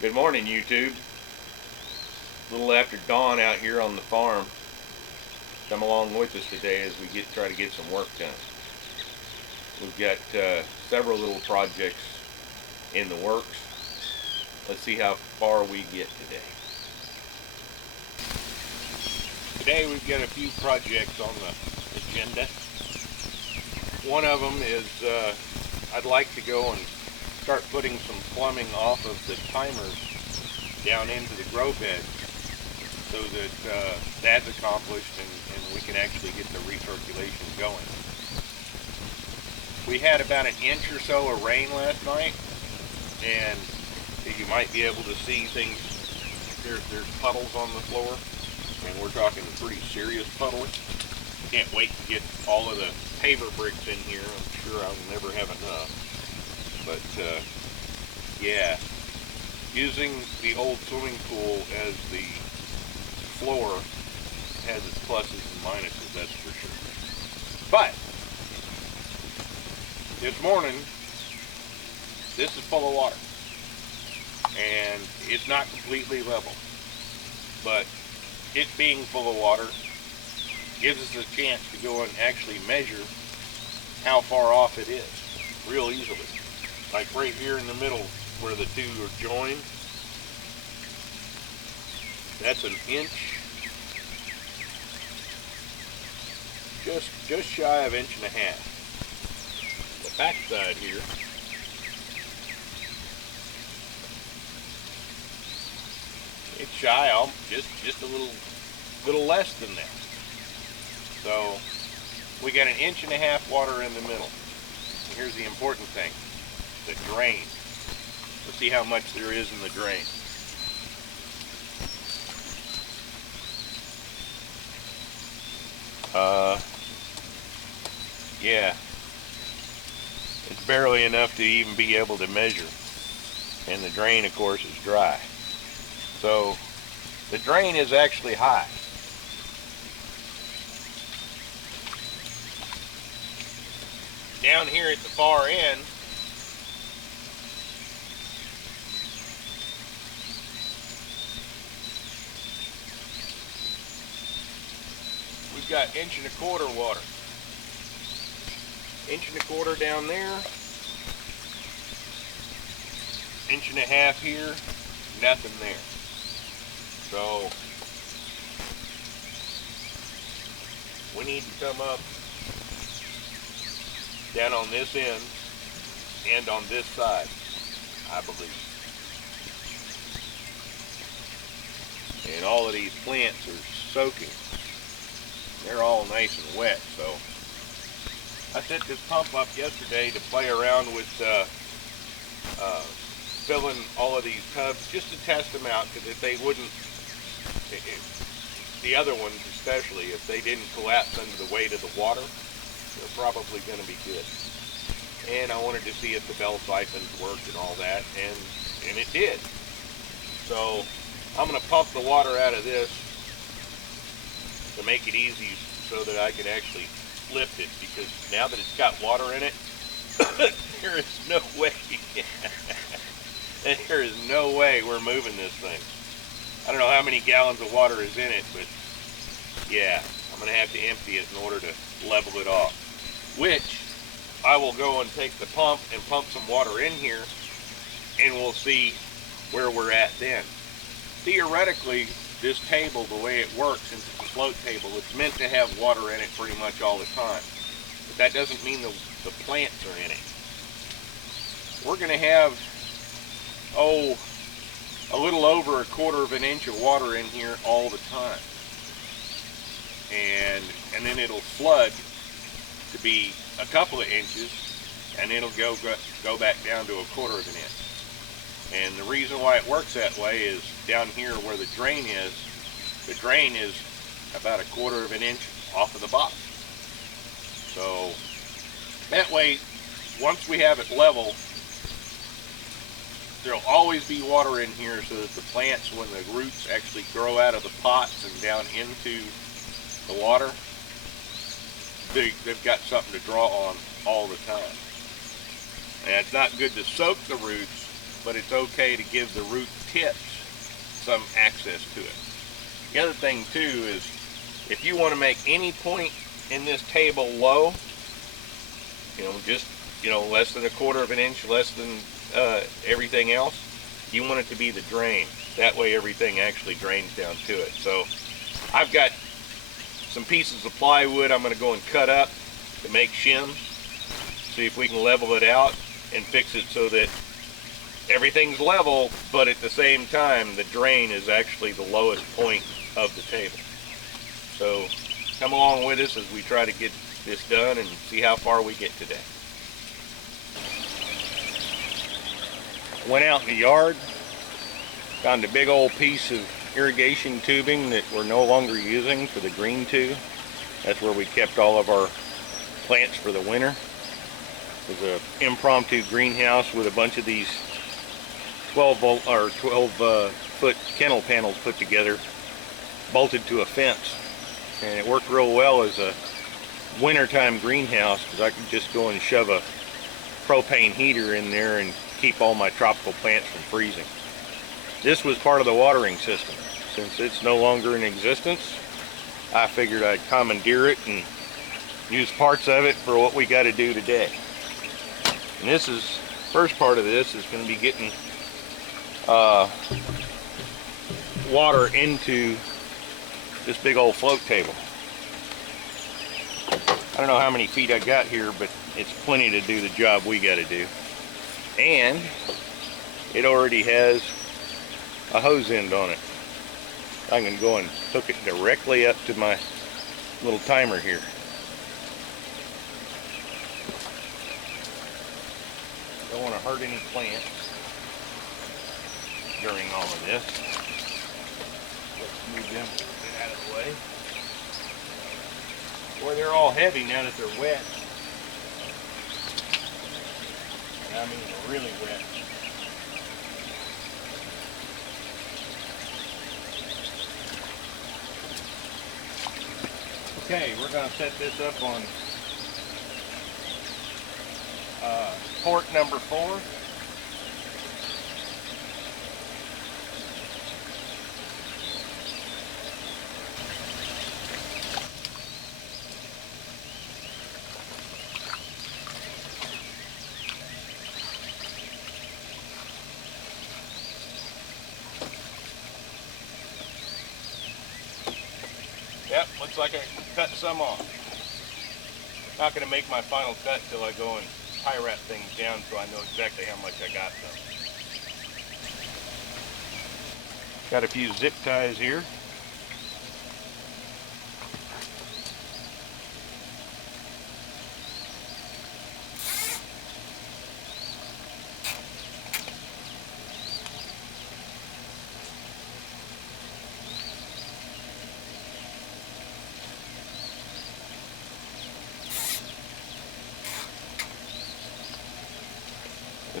Good morning, YouTube. A little after dawn out here on the farm. Come along with us today as we try to get some work done. We've got several little projects in the works. Let's see how far we get today. Today we've got a few projects on the agenda. One of them is I'd like to go and start putting some plumbing off of the timers down into the grow bed so that that's accomplished and we can actually get the recirculation going. We had about an inch or so of rain last night, and you might be able to see things. There's puddles on the floor, and we're talking pretty serious puddles. Can't wait to get all of the paver bricks in here. I'm sure I'll never have enough. But yeah, using the old swimming pool as the floor has its pluses and minuses, that's for sure. But this morning, this is full of water, and it's not completely level, but it being full of water gives us a chance to go and actually measure how far off it is real easily. Like right here in the middle where the two are joined, that's an inch, just shy of 1.5 inches. The back side here, it's shy, just a little less than that. So we got 1.5 inches water in the middle. And here's the important thing. The drain. Let's see how much there is in the drain. Yeah, it's barely enough to even be able to measure, and the drain of course is dry. So the drain is actually high. Down here at the far end, we've got 1.25 inches water. 1.25 inches down there, 1.5 inches here, nothing there. So we need to come up down on this end and on this side, I believe. And all of these plants are soaking. They're all nice and wet. So I set this pump up yesterday to play around with filling all of these tubs just to test them out, because if they wouldn't, the other ones especially, if they didn't collapse under the weight of the water, they're probably going to be good. And I wanted to see if the bell siphons worked and all that, and it did. So I'm going to pump the water out of this to make it easy so that I can actually lift it, because now that it's got water in it, there is no way there is no way we're moving this thing. I don't know how many gallons of water is in it, but yeah, I'm going to have to empty it in order to level it off, which I will go and take the pump and pump some water in here, and we'll see where we're at then. Theoretically, this table, the way it works, since it's a float table, it's meant to have water in it pretty much all the time. But that doesn't mean the plants are in it. We're going to have, a little over 1/4 inch of water in here all the time. And then it'll flood to be a couple of inches, and it'll go back down to 1/4 inch. And the reason why it works that way is down here where the drain is about 1/4 inch off of the bottom. So that way, once we have it level, there'll always be water in here so that the plants, when the roots actually grow out of the pots and down into the water, they've got something to draw on all the time. And it's not good to soak the roots but it's okay to give the root tips some access to it. The other thing too is, if you want to make any point in this table low, just less than 1/4 of an inch, less than everything else, you want it to be the drain. That way everything actually drains down to it. So I've got some pieces of plywood I'm going to go and cut up to make shims. See if we can level it out and fix it so that everything's level, but at the same time the drain is actually the lowest point of the table. So come along with us as we try to get this done and see how far we get today. Went out in the yard, found a big old piece of irrigation tubing that we're no longer using for the green to. That's where we kept all of our plants for the winter. It was an impromptu greenhouse with a bunch of these 12 foot kennel panels put together, bolted to a fence, and it worked real well as a wintertime greenhouse because I could just go and shove a propane heater in there and keep all my tropical plants from freezing. This was part of the watering system. Since it's no longer in existence, I figured I'd commandeer it and use parts of it for what we got to do today. And this is, first part of this is going to be getting water into this big old float table. I don't know how many feet I got here, but it's plenty to do the job we got to do. And it already has a hose end on it. I can go and hook it directly up to my little timer here. Don't want to hurt any plants during all of this. Let's move them a bit out of the way. Boy, they're all heavy now that they're wet. I mean, really wet. Okay, we're going to set this up on port number 4. Yep, looks like I cut some off. Not going to make my final cut till I go and tie wrap things down so I know exactly how much I got done. Got a few zip ties here.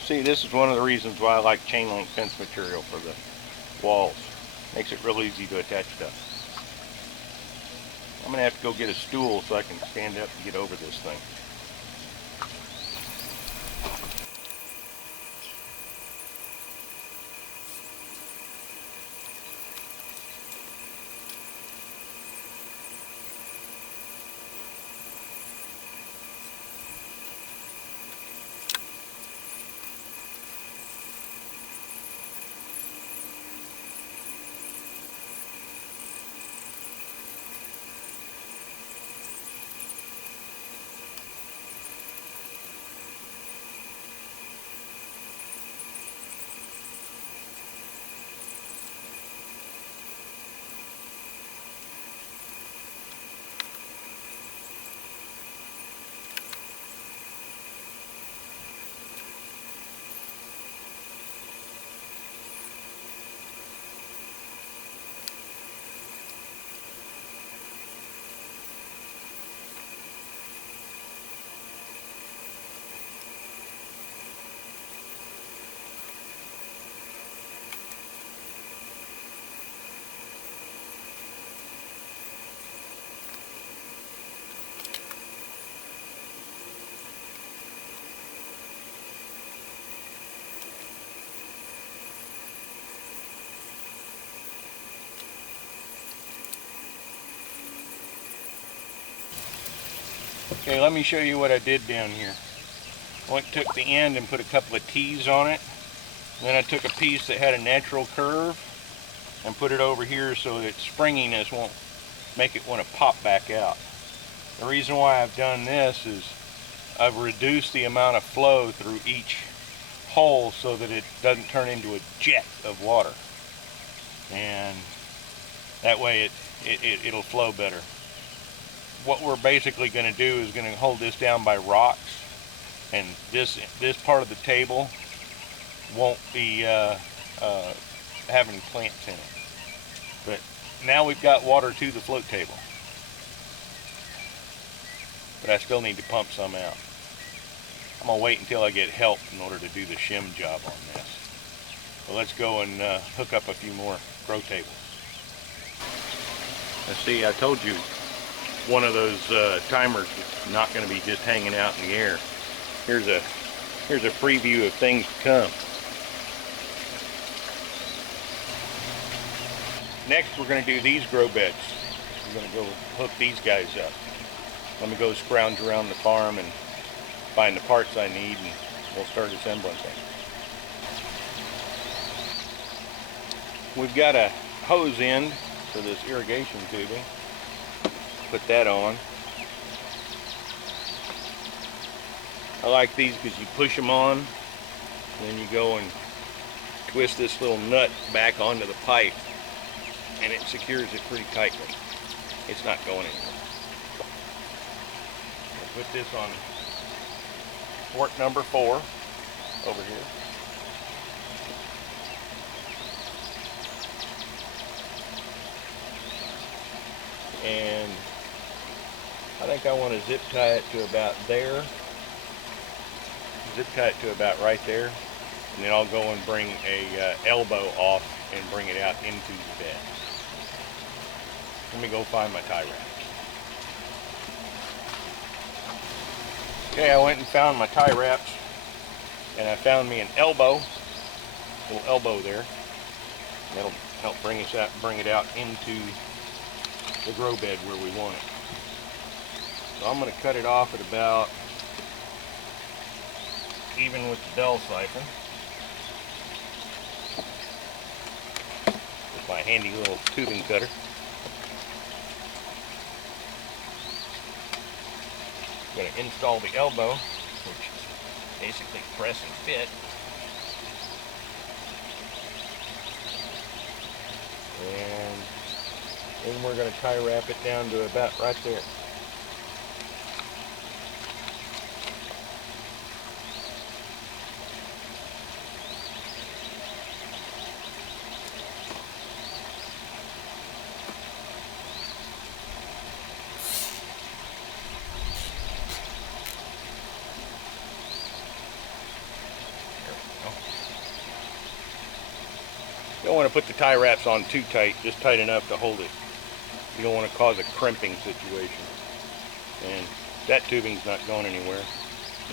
See, this is one of the reasons why I like chain link fence material for the walls. Makes it real easy to attach stuff. I'm gonna have to go get a stool so I can stand up and get over this thing. Okay, let me show you what I did down here. I took the end and put a couple of T's on it. And then I took a piece that had a natural curve and put it over here so that springiness won't make it want to pop back out. The reason why I've done this is I've reduced the amount of flow through each hole so that it doesn't turn into a jet of water. And that way it'll flow better. What we're basically going to do is going to hold this down by rocks, and this part of the table won't be having plants in it. But now we've got water to the float table. But I still need to pump some out. I'm going to wait until I get help in order to do the shim job on this. So let's go and hook up a few more grow tables. Let's see, I told you one of those timers is not going to be just hanging out in the air. Here's a preview of things to come. Next we're going to do these grow beds. We're going to go hook these guys up. Let me go scrounge around the farm and find the parts I need, and we'll start assembling things. We've got a hose end for this irrigation tubing. Put that on. I like these because you push them on, and then you go and twist this little nut back onto the pipe, and it secures it pretty tightly. It's not going anywhere. I'll put this on port number 4 over here. And I think I want to zip tie it to about there. Zip tie it to about right there. And then I'll go and bring a elbow off and bring it out into the bed. Let me go find my tie wraps. Okay, I went and found my tie wraps, and I found me an elbow, little elbow there. That'll help bring it out into the grow bed where we want it. So I'm going to cut it off at about even with the bell siphon with my handy little tubing cutter. I'm going to install the elbow, which is basically press and fit. And then we're going to tie wrap it down to about right there. You don't want to put the tie wraps on too tight, just tight enough to hold it. You don't want to cause a crimping situation. And that tubing's not going anywhere.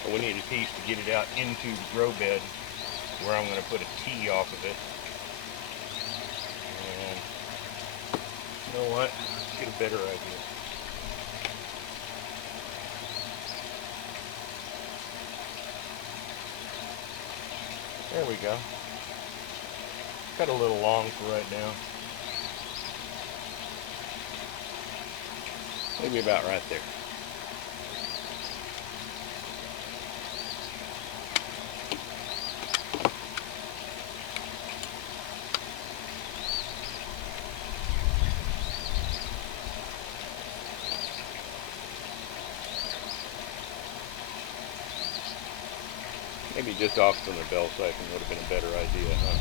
But we need a piece to get it out into the grow bed where I'm going to put a T off of it. And you know what? Let's get a better idea. There we go. Cut a little long for right now. Maybe about right there. Maybe just off from the bell siphon would have been a better idea, huh?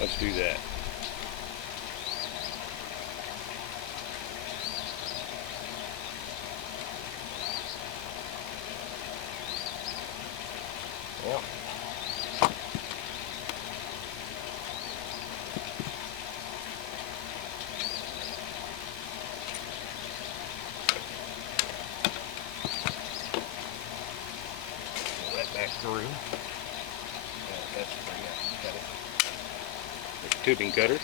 Let's do that. Well, pull that back through. That's pretty good. Cut it. There's tubing cutters.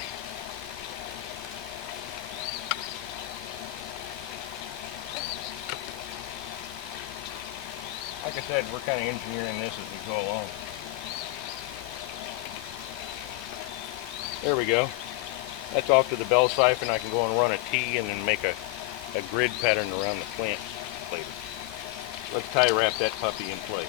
Like I said, we're kind of engineering this as we go along. There we go. That's off to the bell siphon. I can go and run a T and then make a grid pattern around the plants later. Let's tie wrap that puppy in place.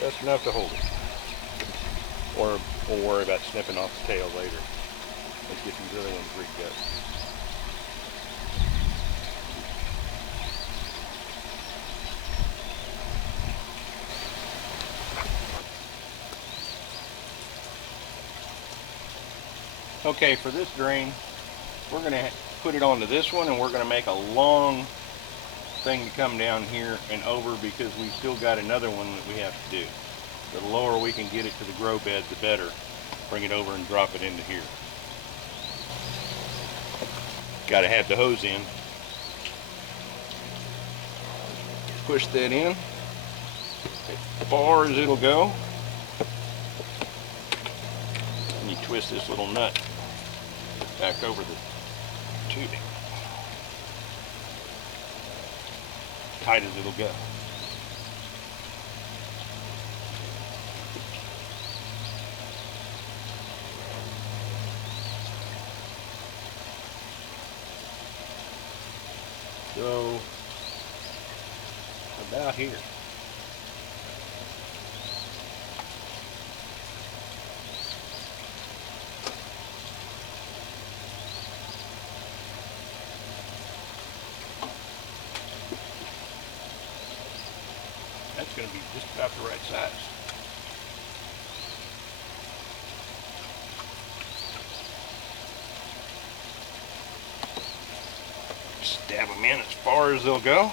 Just enough to hold it. Or we'll worry about snipping off the tail later. Let's get these other ones rigged up. Okay, for this drain, we're going to put it onto this one, and we're going to make a long thing to come down here and over, because we've still got another one that we have to do. The lower we can get it to the grow bed, the better. Bring it over and drop it into here. Got to have the hose in. Push that in as far as it'll go. And you twist this little nut back over the tubing. Tight as it'll go. So about here. That's going to be just about the right size. Stab them in as far as they'll go.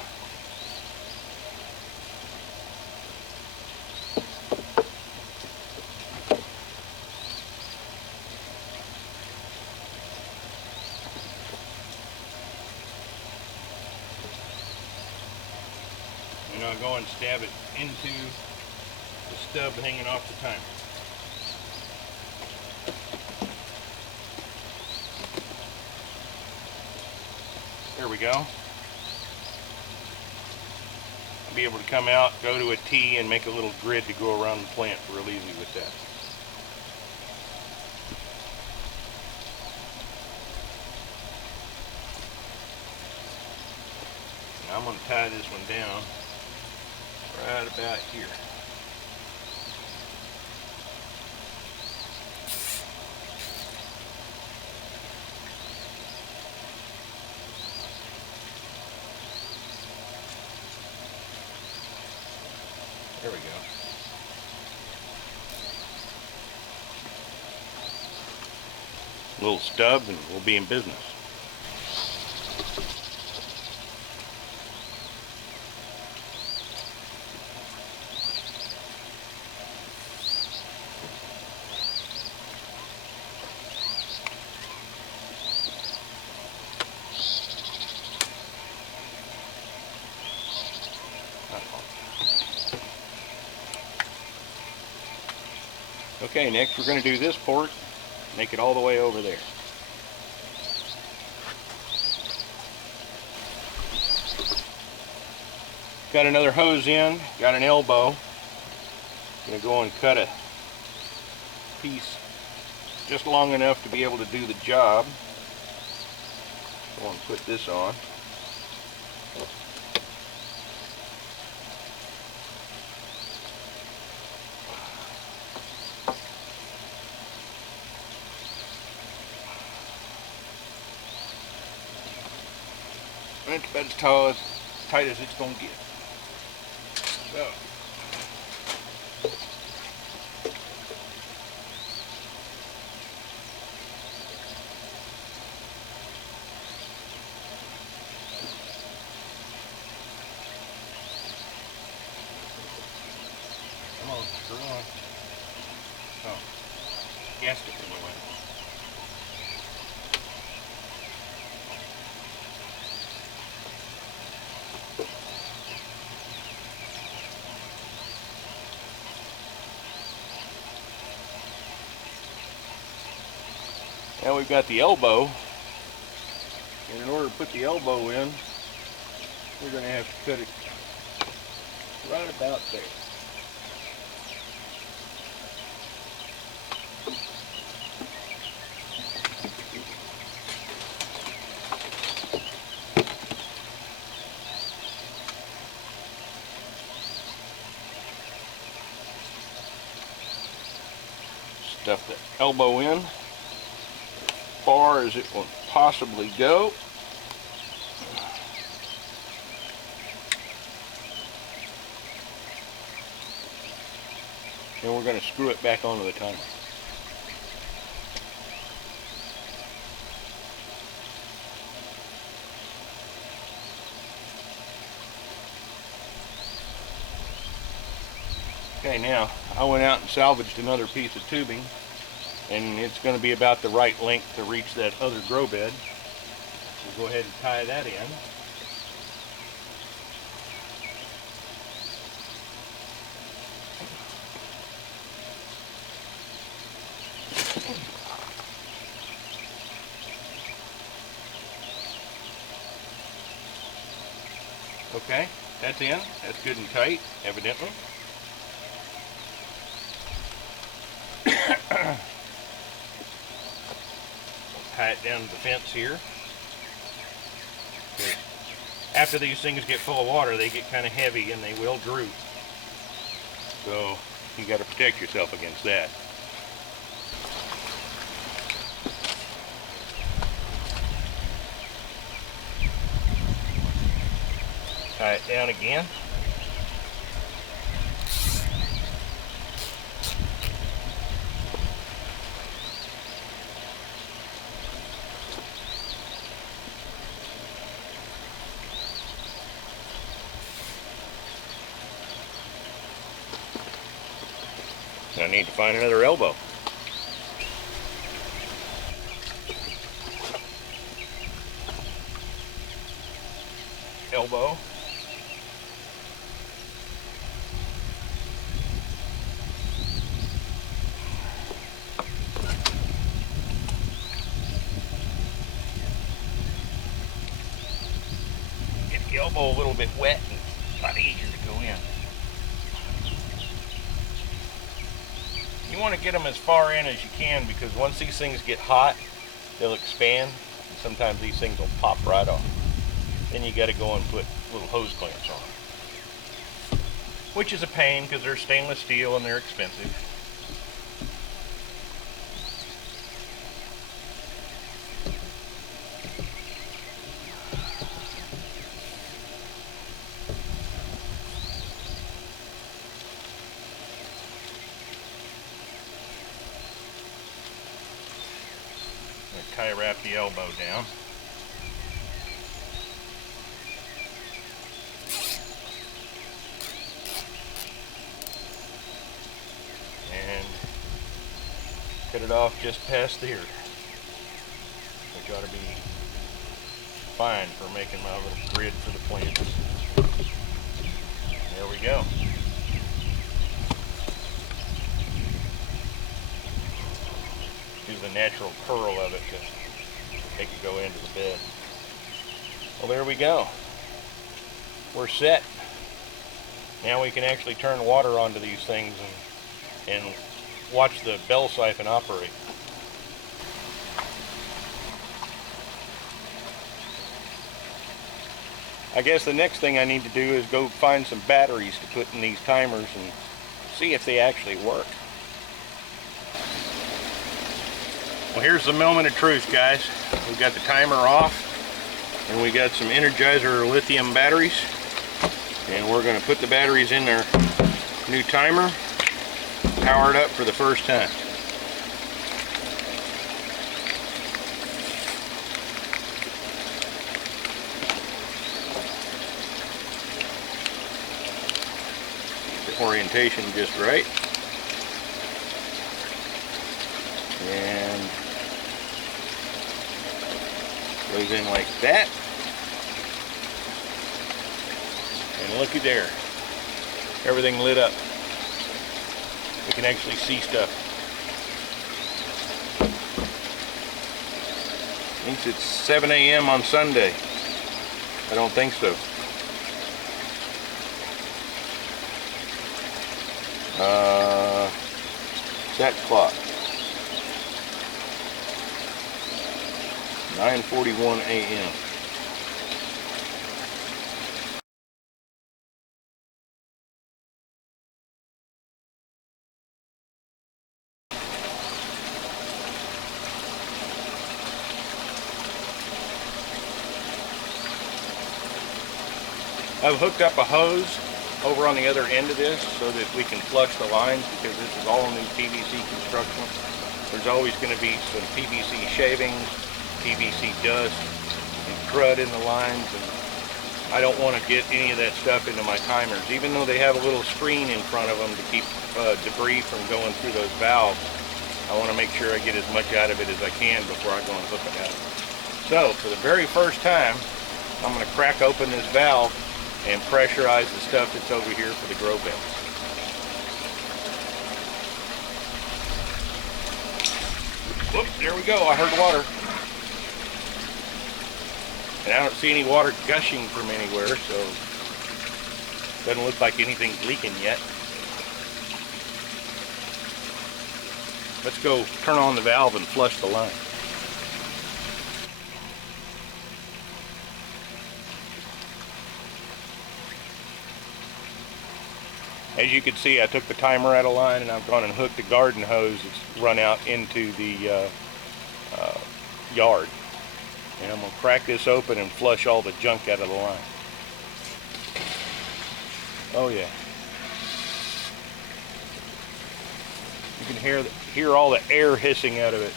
And I'll go and stab it into the stub hanging off the timer. There we go. I'll be able to come out, go to a T, and make a little grid to go around the plant real easy with that. And I'm going to tie this one down right about here. There we go. Little stub and we'll be in business. Okay, next we're going to do this port, make it all the way over there. Got another hose in, got an elbow. Going to go and cut a piece just long enough to be able to do the job. Go and put this on. It's about as tight as it's going to get. So. Come on, screw on. Oh, gasket in the way. Now we've got the elbow, and in order to put the elbow in, we're going to have to cut it right about there. Stuff the elbow in as far as it will possibly go. And we're going to screw it back onto the timer. Okay, now I went out and salvaged another piece of tubing, and it's going to be about the right length to reach that other grow bed. We'll go ahead and tie that in. Okay, that's in. That's good and tight, evidently. Tie it down to the fence here. After these things get full of water, they get kind of heavy and they will droop. So you got to protect yourself against that. Tie it down again. I need to find another elbow. Elbow. Get the elbow a little bit wet and it's a lot easier to go in. You want to get them as far in as you can, because once these things get hot, they'll expand, and sometimes these things will pop right off. Then you got to go and put little hose clamps on them, which is a pain because they're stainless steel and they're expensive. Tie wrap the elbow down. And cut it off just past here, which ought to be fine for making my little grid for the plants. There we go. Do the natural curl of it to make it go into the bed. Well, there we go. We're set. Now we can actually turn water onto these things and watch the bell siphon operate. I guess the next thing I need to do is go find some batteries to put in these timers and see if they actually work. Well, here's the moment of truth, guys. We've got the timer off, and we got some Energizer lithium batteries, and we're going to put the batteries in their new timer, power it up for the first time. The orientation just right, and goes in like that, and looky there, everything lit up. We can actually see stuff. Thinks it's 7 a.m. on Sunday. I don't think so. Set clock. 9:41 a.m. I've hooked up a hose over on the other end of this so that we can flush the lines, because this is all new PVC construction. There's always going to be some PVC shavings, PVC dust, and crud in the lines, and I don't want to get any of that stuff into my timers. Even though they have a little screen in front of them to keep debris from going through those valves, I want to make sure I get as much out of it as I can before I go and hook it up. So, for the very first time, I'm going to crack open this valve and pressurize the stuff that's over here for the grow beds. Whoops, there we go, I heard water. And I don't see any water gushing from anywhere, so doesn't look like anything's leaking yet. Let's go turn on the valve and flush the line. As you can see, I took the timer out of line and I've gone and hooked the garden hose that's run out into the yard. And I'm going to crack this open and flush all the junk out of the line. Oh yeah. You can hear all the air hissing out of it.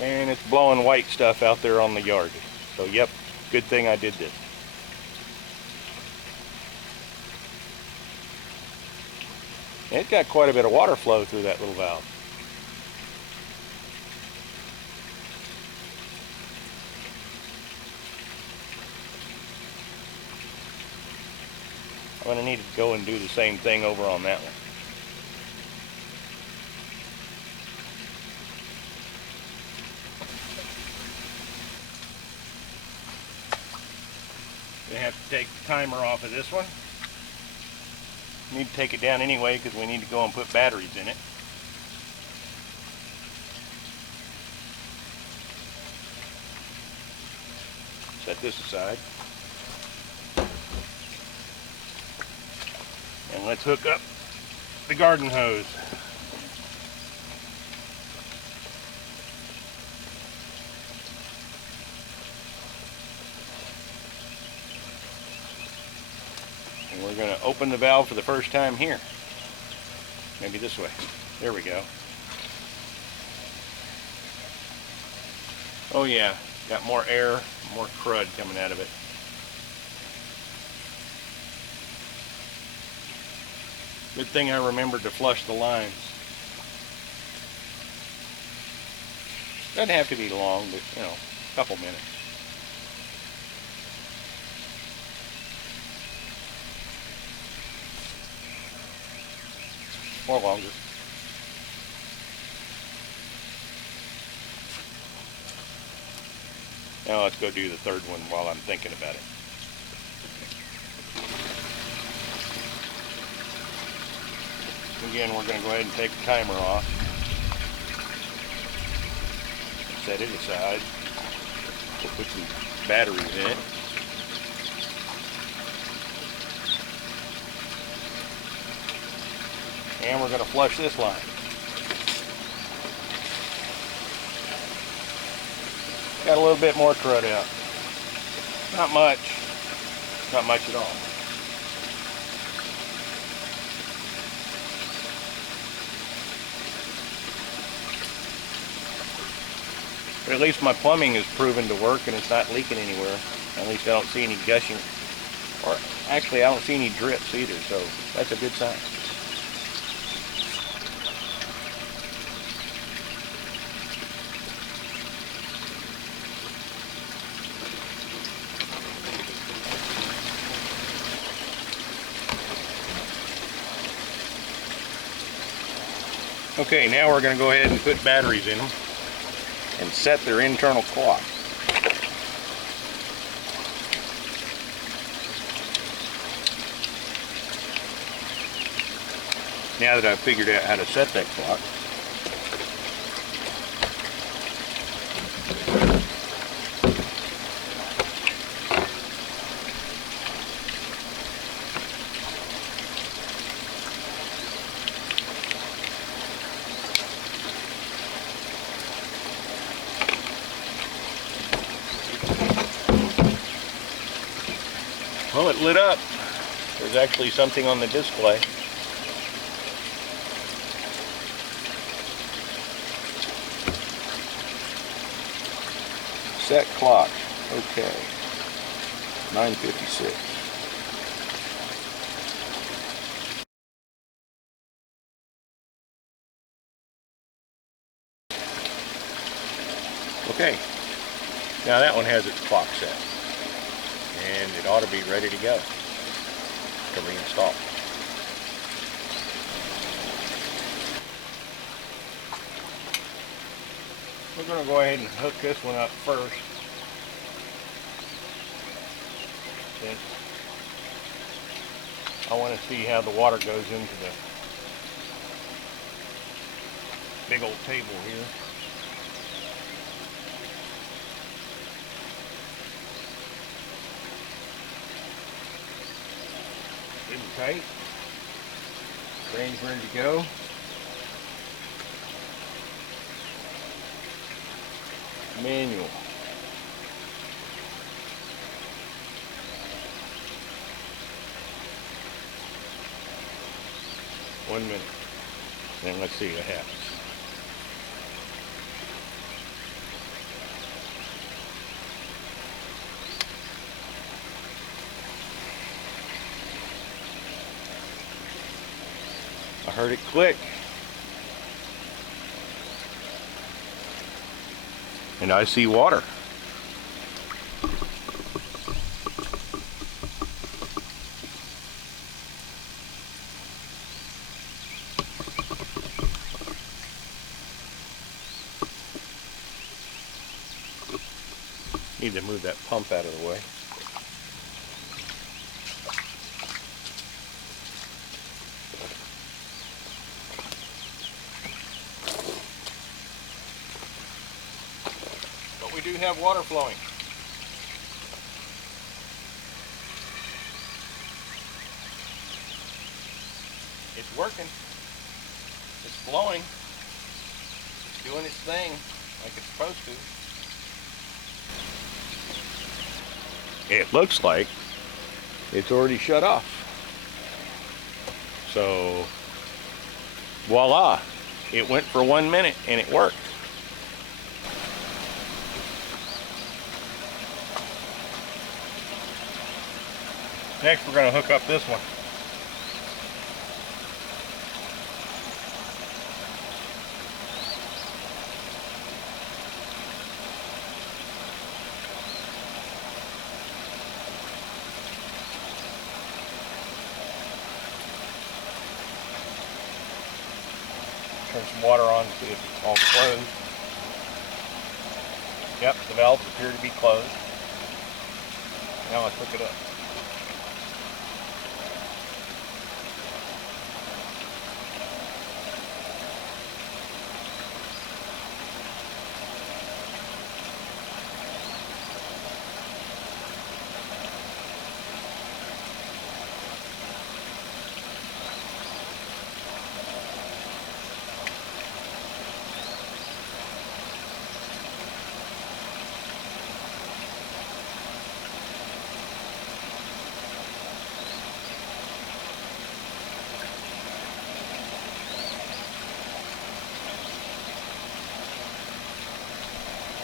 And it's blowing white stuff out there on the yard. So yep, good thing I did this. It's got quite a bit of water flow through that little valve. I'm going to need to go and do the same thing over on that one. Going to have to take the timer off of this one. Need to take it down anyway because we need to go and put batteries in it. Set this aside. And let's hook up the garden hose. And we're going to open the valve for the first time here. Maybe this way. There we go. Oh yeah, got more air, more crud coming out of it. Good thing I remembered to flush the lines. Doesn't have to be long, but you know, a couple minutes. Or longer. Now let's go do the third one while I'm thinking about it. Again, we're going to go ahead and take the timer off. Set it aside. We'll put some batteries in it. And we're going to flush this line. Got a little bit more crud out. Not much. Not much at all. But at least my plumbing is proven to work and it's not leaking anywhere. At least I don't see any gushing. Or actually I don't see any drips either, so that's a good sign. Okay, now we're going to go ahead and put batteries in them. and set their internal clock. Now that I've figured out how to set that clock, well, it lit up. There's actually something on the display. Set clock. Okay. 9:56. Okay. Now that one has its clock set. And it ought to be ready to go to reinstall. We're going to go ahead and hook this one up first. Then I want to see how the water goes into the big old table here. Getting tight. Drain's ready to go. Manual. One minute. And let's see what happens. I heard it click. And I see water. Need to move that pump out of the way. But we do have water flowing. It's working. It's flowing. It's doing its thing like it's supposed to. It looks like it's already shut off. So, voila, it went for 1 minute and it worked. Next we're going to hook up this one. Turn some water on to see if it's all closed. Yep, the valves appear to be closed. Now let's hook it up.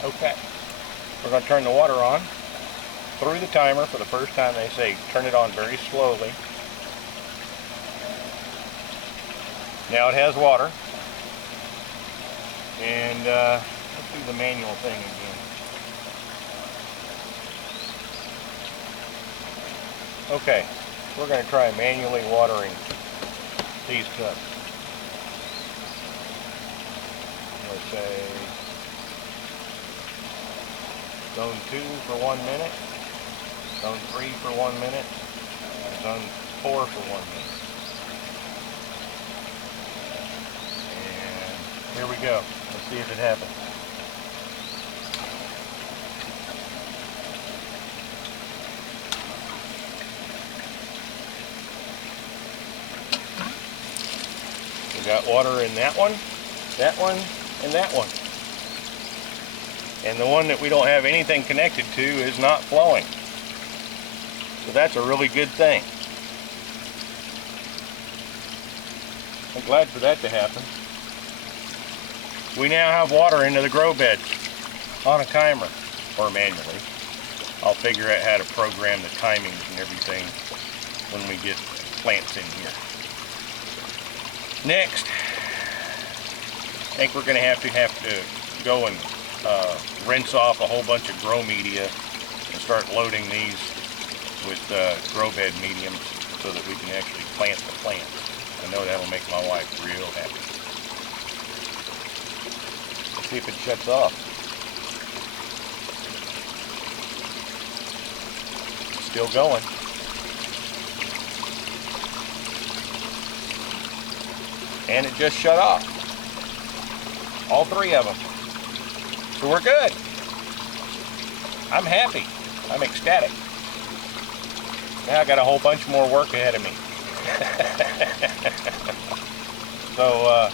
Okay, we're going to turn the water on through the timer for the first time. They say turn it on very slowly. Now it has water. And let's do the manual thing again. Okay, we're going to try manually watering these cups. Let's say Zone 2 for 1 minute. Zone 3 for 1 minute. And zone 4 for 1 minute. And here we go. Let's see if it happens. We got water in that one, and that one. And the one that we don't have anything connected to is not flowing. So that's a really good thing. I'm glad for that to happen. We now have water into the grow bed on a timer, or manually. I'll figure out how to program the timings and everything when we get plants in here. Next, I think we're going to have to go and rinse off a whole bunch of grow media and start loading these with grow bed mediums so that we can actually plant the plants. I know that'll make my wife real happy. Let's see if it shuts off. It's still going. And it just shut off. All 3 of them. So we're good. I'm happy. I'm ecstatic. Now I got a whole bunch more work ahead of me. So,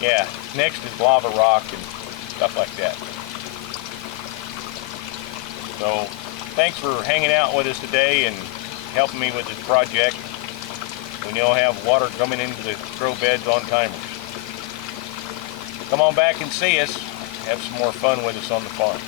yeah, next is lava rock and stuff like that. So, thanks for hanging out with us today and helping me with this project. We now have water coming into the grow beds on timers. Come on back and see us. Have some more fun with us on the farm.